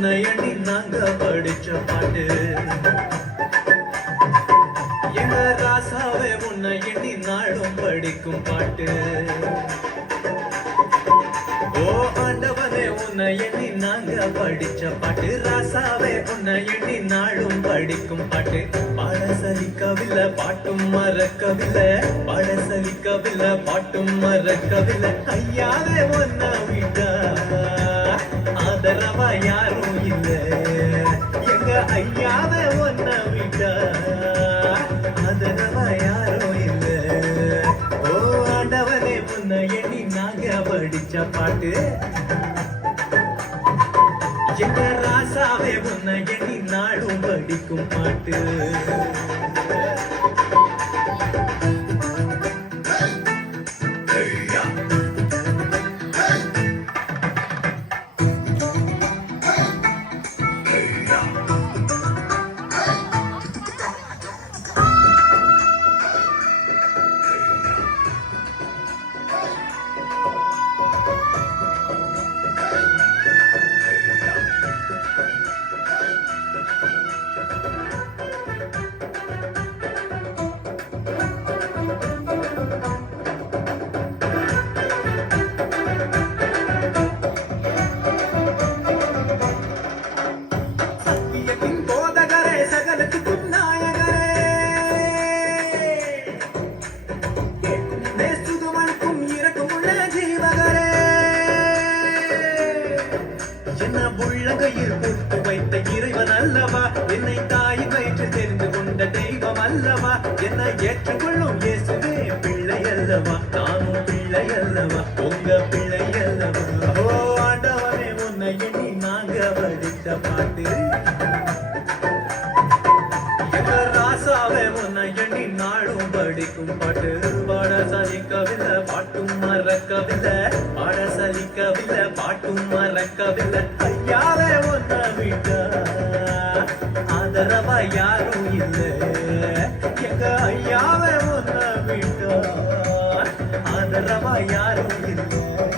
உன்னை எண்ணி நாங்க படிச்ச பாட்டு எங்க ராசாவே உன்னை எண்ணி நாளும் படிக்கும் பாட்டு ஓ ஆண்டவனே உன்னை எண்ணி நாங்க படிச்ச பாட்டு ராசாவே உன்னை எண்ணி நாளும் படிக்கும் பாட்டு பாட சலிக்கவில்லை பாட்டும் மறக்கவில்லை பாட சலிக்கவில்லை பாட்டும் மறக்கவில்லை ஐயாவே ஒன்ன விட்டா ஆதரவா யாரும் இல்லை எங்க ஐயாவே ஒன்ன விட்டா ஆதரவா யாரும் இல்லை ஓ ஆண்டவனே உன்னை எண்ணி நாங்க படிச்ச பாட்டு எங்க ராசாவே உன்னை எண்ணி நாளும் படிக்கும் பாட்டு உள்ளங்கையில் போட்டு வைத்த இறைவன் அல்லவா என்னை தாய் வயிற்று தெரிந்து கொண்ட தெய்வம் அல்லவா என்னை ஏற்றுக்கொள்ளும் இயேசுவே பிள்ளை அல்லவா நானும் பிள்ளை அல்லவா உங்க பிள்ளை அல்லவா ஓ ஆண்டவனே உன்னை எண்ணி நாங்க படித்த பாட்டு எங்க ராசாவே உன்னை எண்ணி நாளும் படிக்கும் பாட்டு பாட சலிக்கவில்லை பாட்டும் மறக்கவில்லை பாட சலிக்கவில்லை பாட்டும் மறக்கவில்லை ஐயாவே ஒன்ன விட்டா ஆதரவா யாரும் இல்லை எங்க ஐயாவே ஒன்ன விட்டா ஆதரவா யாரும் இல்லை